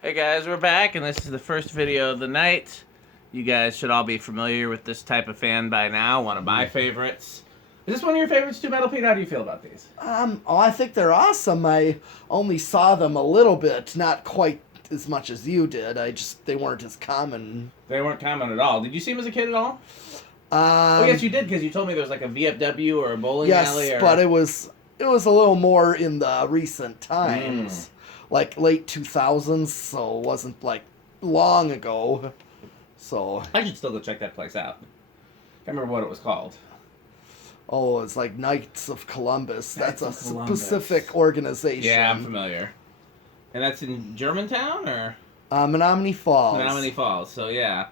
Hey guys, we're back, and this is the first video of the night. You guys should all be familiar with this type of fan by now. One of my favorites. Is this one of your favorites too, Metal Pete? How do you feel about these? I think they're awesome. I only saw them a little bit, not quite as much as you did. They weren't as common. They weren't common at all. Did you see them as a kid at all? Oh yes, you did, because you told me there was like a VFW or a bowling alley. Yes, but it was a little more in the recent times, like late 2000s. So it wasn't like long ago. So I should still go check that place out. Can't remember what it was called. oh, it's like Knights of Columbus. Knights That's of a Columbus. specific organization. Yeah, I'm familiar. And that's in Germantown or Menominee Falls. Menominee Falls. So yeah,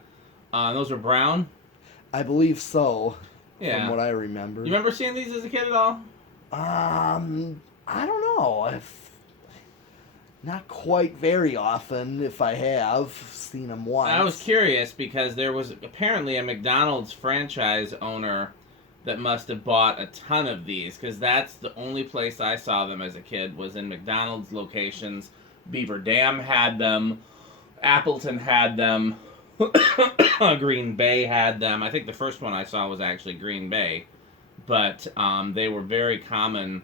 those were brown. I believe so. Yeah. From what I remember. You remember seeing these as a kid at all? I don't know. I've not quite very often, if I have seen them once. I was curious because there was apparently a McDonald's franchise owner that must have bought a ton of these, because that's the only place I saw them as a kid was in McDonald's locations. Beaver Dam had them. Appleton had them. Green Bay had them. I think the first one I saw was actually Green Bay. But they were very common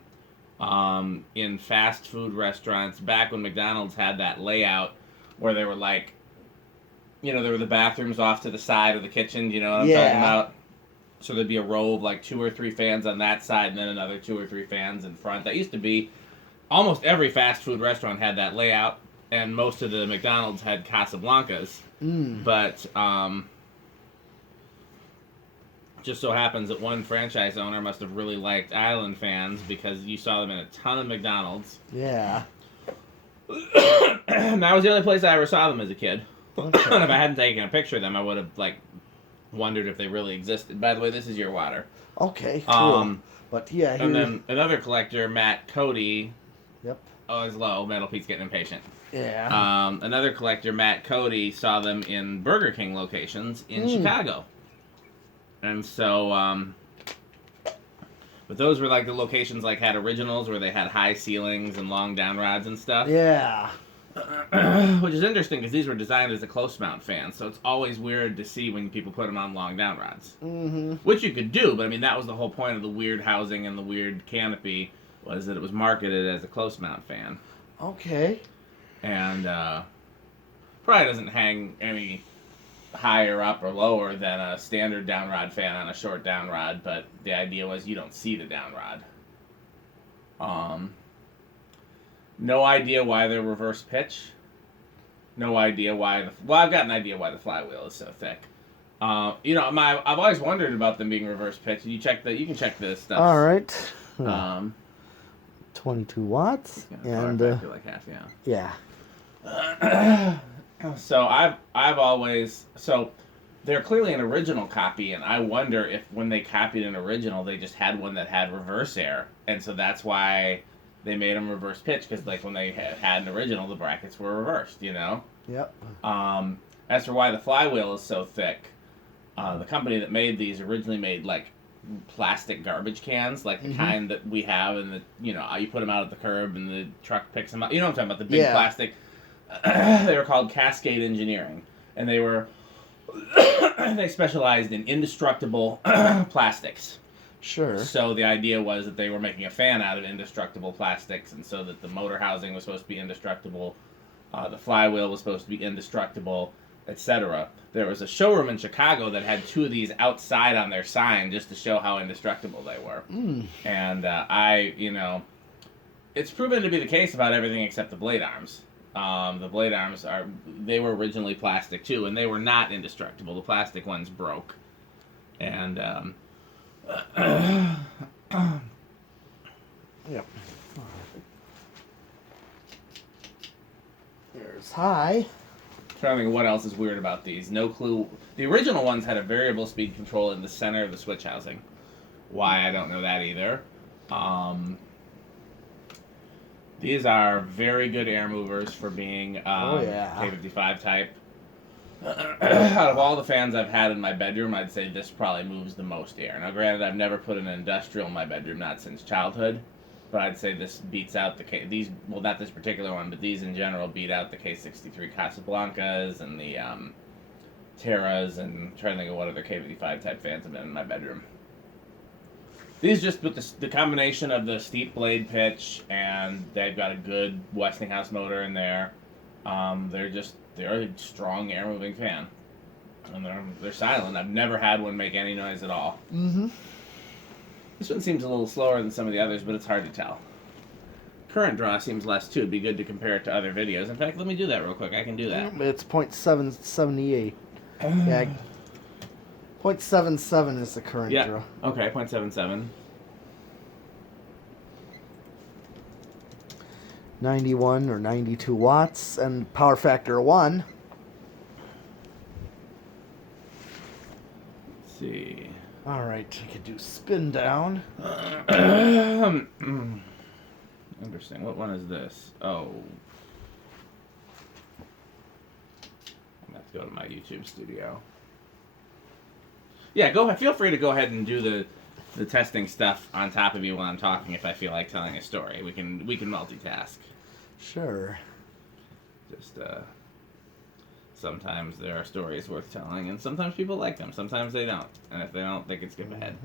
in fast food restaurants back when McDonald's had that layout where they were like, you know, there were the bathrooms off to the side of the kitchen, you know what I'm talking about? So there'd be a row of like 2 or 3 fans on that side and then another 2 or 3 fans in front. That used to be, almost every fast food restaurant had that layout, and most of the McDonald's had Casablancas. But just so happens that one franchise owner must have really liked Island Fans because you saw them in a ton of McDonald's. Yeah. That was the only place I ever saw them as a kid. Okay. And if I hadn't taken a picture of them, I would have like wondered if they really existed. By the way, this is your water. Okay, cool. But yeah, and then another collector, Matt Cody. Yep. Oh, it's low. Metal Pete's getting impatient. Yeah. Another collector, Matt Cody, saw them in Burger King locations in Chicago. And so, but those were like the locations like had originals where they had high ceilings and long down rods and stuff. Yeah. Which is interesting because these were designed as a close mount fan, so it's always weird to see when people put them on long down rods. Mm-hmm. Which you could do, but I mean that was the whole point of the weird housing and the weird canopy, was that it was marketed as a close mount fan. Okay. And probably doesn't hang any higher up or lower than a standard down rod fan on a short down rod, but the idea was you don't see the down rod. No idea why they're reverse pitch. No idea why well, I've got an idea why the flywheel is so thick. You know, I've always wondered about them being reverse pitch. You can check this stuff. All right. 22 watts and like half, yeah. So I've always, so they're clearly an original copy, and I wonder if when they copied an original, they just had one that had reverse air, and so that's why they made them reverse pitch, because like when they had an original, the brackets were reversed, you know. Yep. As for why the flywheel is so thick, the company that made these originally made like plastic garbage cans, like the kind that we have, and the, you know, you put them out at the curb and the truck picks them up. You know what I'm talking about? The big plastic. They were called Cascade Engineering, and they were they specialized in indestructible plastics. Sure. So the idea was that they were making a fan out of indestructible plastics, and so that the motor housing was supposed to be indestructible, the flywheel was supposed to be indestructible, etc. There was a showroom in Chicago that had 2 of these outside on their sign just to show how indestructible they were. And you know, it's proven to be the case about everything except the blade arms. The blade arms they were originally plastic too, and they were not indestructible. The plastic ones broke. And yep. There's high. trying to think of what else is weird about these. No clue. The original ones had a variable speed control in the center of the switch housing. Why, I don't know that either. These are very good air movers for being K55 type. Out of all the fans I've had in my bedroom, I'd say this probably moves the most air. Now, granted, I've never put an industrial in my bedroom, not since childhood. But I'd say this beats out these. Well, not this particular one, but these in general beat out the K63 Casablancas and the Terras, and I'm trying to think of what other K55 type fans have been in my bedroom. These just with the combination of the steep blade pitch, and they've got a good Westinghouse motor in there. They're a strong air moving fan, and they're silent. I've never had one make any noise at all. Mm-hmm. This one seems a little slower than some of the others, but it's hard to tell. Current draw seems less too. It'd be good to compare it to other videos. In fact, let me do that real quick. I can do that. It's .778. Yeah. .77 is the current draw. Okay, .77. 91 or 92 watts and power factor 1. Let's see. All right, I could do spin down. Interesting. What one is this? Oh. I'm going to have to go to my YouTube studio. Yeah, go ahead. Feel free to go ahead and do the testing stuff on top of you while I'm talking if I feel like telling a story. We can multitask. Sure. Just sometimes there are stories worth telling, and sometimes people like them. Sometimes they don't, and if they don't, they can skip ahead.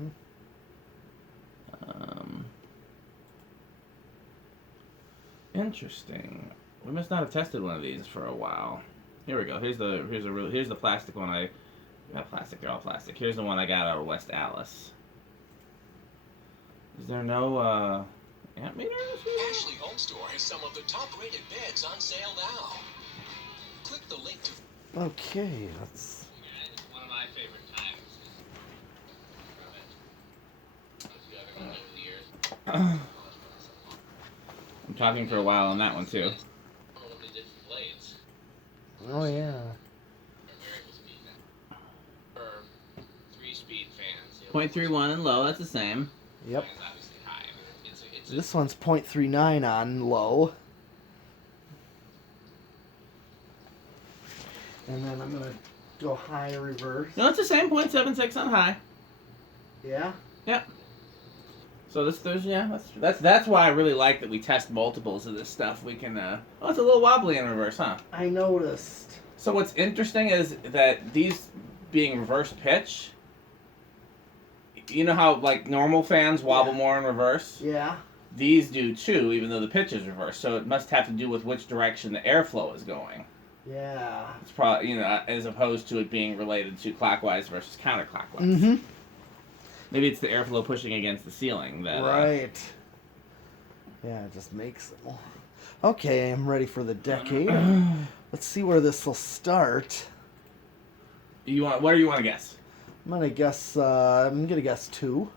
Interesting. We must not have tested one of these for a while. Here we go. Here's the plastic one. Not plastic. They're all plastic. Here's the one I got out of West Alice. Is there no amp meter? Ashley Home Store has some of the top-rated beds on sale now. Click the link to. Okay, let's. It's one of my favorite times. I'm talking for a while on that one too. Oh yeah. 0.31 and low. That's the same. Yep. This one's .39 on low. And then I'm gonna go high reverse. No, it's the same. 0.76 on high. Yeah. Yep. So that's why I really like that we test multiples of this stuff. We can. Oh, it's a little wobbly in reverse, huh? I noticed. So what's interesting is that these being reverse pitch. You know how like normal fans wobble more in reverse? Yeah. These do too, even though the pitch is reversed. So it must have to do with which direction the airflow is going. Yeah. It's probably as opposed to it being related to clockwise versus counterclockwise. Mm-hmm. Maybe it's the airflow pushing against the ceiling that. Right. Yeah, it just makes it. Okay, I'm ready for the decade. Let's see where this will start. What do you want to guess? I'm gonna guess 2.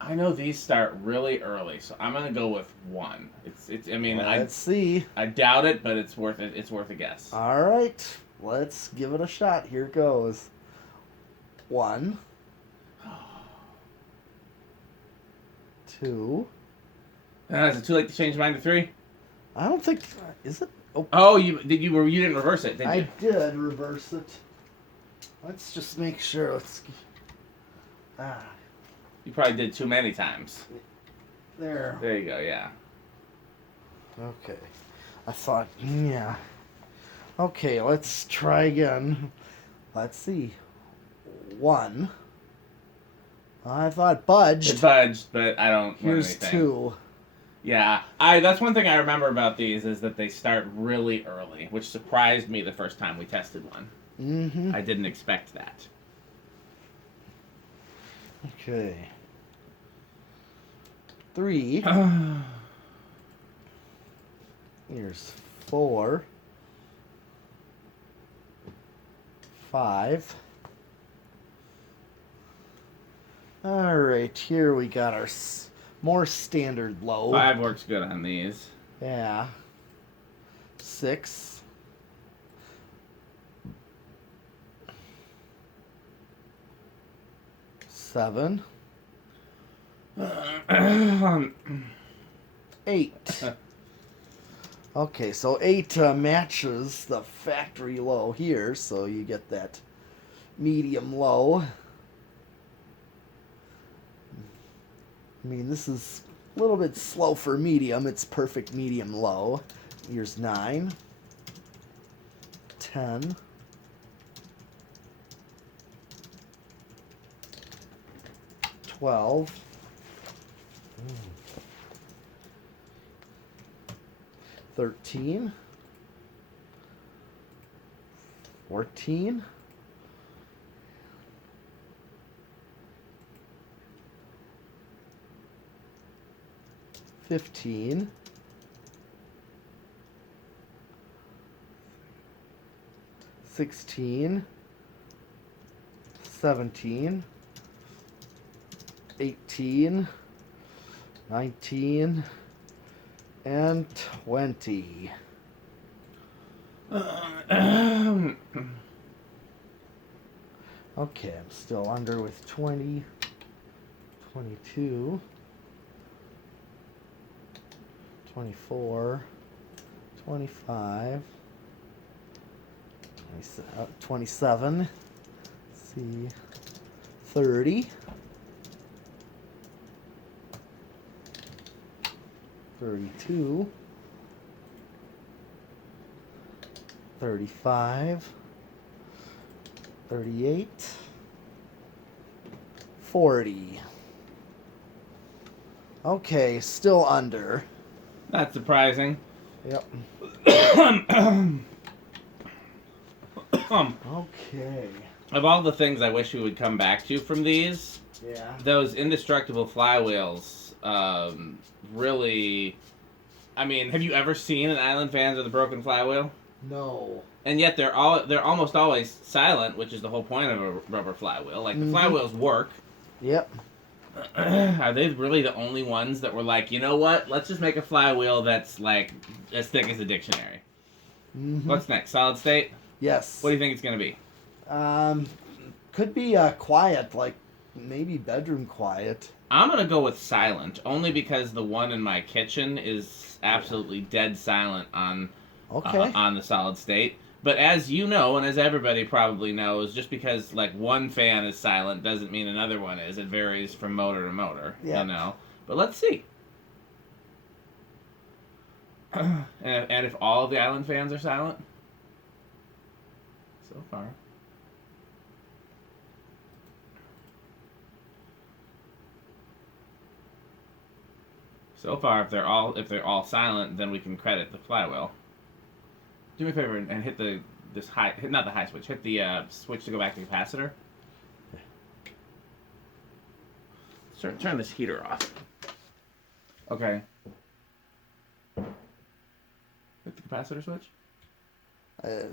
I know these start really early, so I'm gonna go with 1. Let's see. I doubt it, but it's worth it. It's worth a guess. All right, let's give it a shot. Here goes. 1, 2. Is it too late to change mine to 3? I don't think. Is it? Oh, you didn't reverse it, did you? I did reverse it. Let's just make sure. You probably did too many times. There. There you go. Yeah. Okay. I thought. Yeah. Okay, let's try again. Let's see. 1. I thought budged. It budged, but I don't. Here's 2. Yeah, that's one thing I remember about these is that they start really early, which surprised me the first time we tested one. Mm-hmm. I didn't expect that. Okay. 3. Here's 4. 5. All right, here we got our more standard low. 5 works good on these. Yeah. 6. 7. 8. Okay, so 8 matches the factory low here, so you get that medium low. I mean, this is A little bit slow for medium. It's perfect medium low. Here's 9, 10, 12, 13, 14, 15, 16, 17, 18, 19, and 20. Okay, I'm still under with 20, 22, 24, 25, 27, let's see, 30, 32, 35, 38, 40. Okay, still under. Not surprising. Yep. Okay. Of all the things I wish we would come back to from these, Yeah. those indestructible flywheels really... I mean, have you ever seen an Island Fans with a broken flywheel? No. And yet they're almost always silent, which is the whole point of a rubber flywheel. Like, the flywheels work. Yep. Are they really the only ones that were like, you know what? Let's just make a flywheel that's, like, as thick as a dictionary. Mm-hmm. What's next? Solid state? Yes. What do you think it's going to be? Could be quiet, like maybe bedroom quiet. I'm going to go with silent, only because the one in my kitchen is absolutely dead silent on the solid state. But as you know, and as everybody probably knows, just because like one fan is silent doesn't mean another one is. It varies from motor to motor, you know. But let's see. and if all of the Island Fans are silent? So far. So far, if they're all silent, then we can credit the flywheel. Do me a favor and hit not the high switch. Hit the switch to go back to capacitor. Turn this heater off. Okay. Hit the capacitor switch.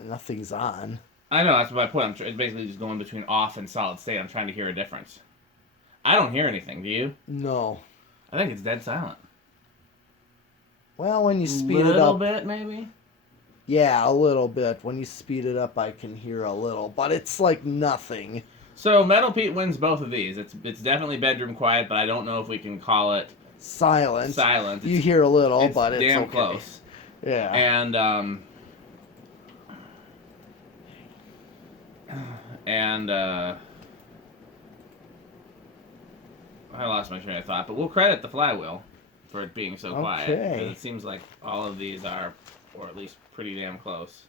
Nothing's on. I know, that's my point. It's basically just going between off and solid state. I'm trying to hear a difference. I don't hear anything. Do you? No. I think it's dead silent. Well, when you speed it up... A little bit, maybe? Yeah, a little bit. When you speed it up, I can hear a little. But it's like nothing. So, Metal Pete wins both of these. It's definitely bedroom quiet, but I don't know if we can call it... Silent. Silent. You hear a little, but it's damn okay. Close. Yeah. And, I lost my train of thought, but we'll credit the flywheel for it being so quiet. Because it seems like all of these are, or at least pretty damn close.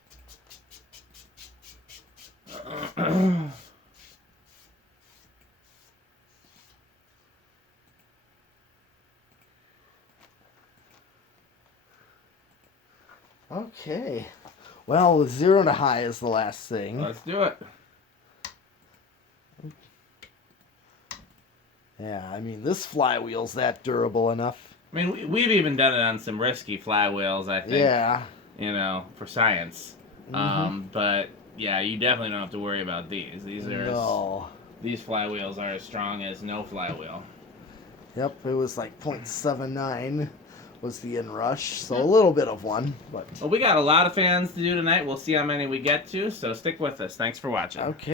Okay. Well, 0 to high is the last thing. Let's do it. Yeah, I mean, this flywheel's that durable enough. I mean, we've even done it on some risky flywheels, I think. Yeah. You know, for science. But, yeah, you definitely don't have to worry about these. These flywheels are as strong as no flywheel. Yep, it was like 0.79 was the inrush, so a little bit of one. But Well, we got a lot of fans to do tonight. We'll see how many we get to, so stick with us. Thanks for watching. okay.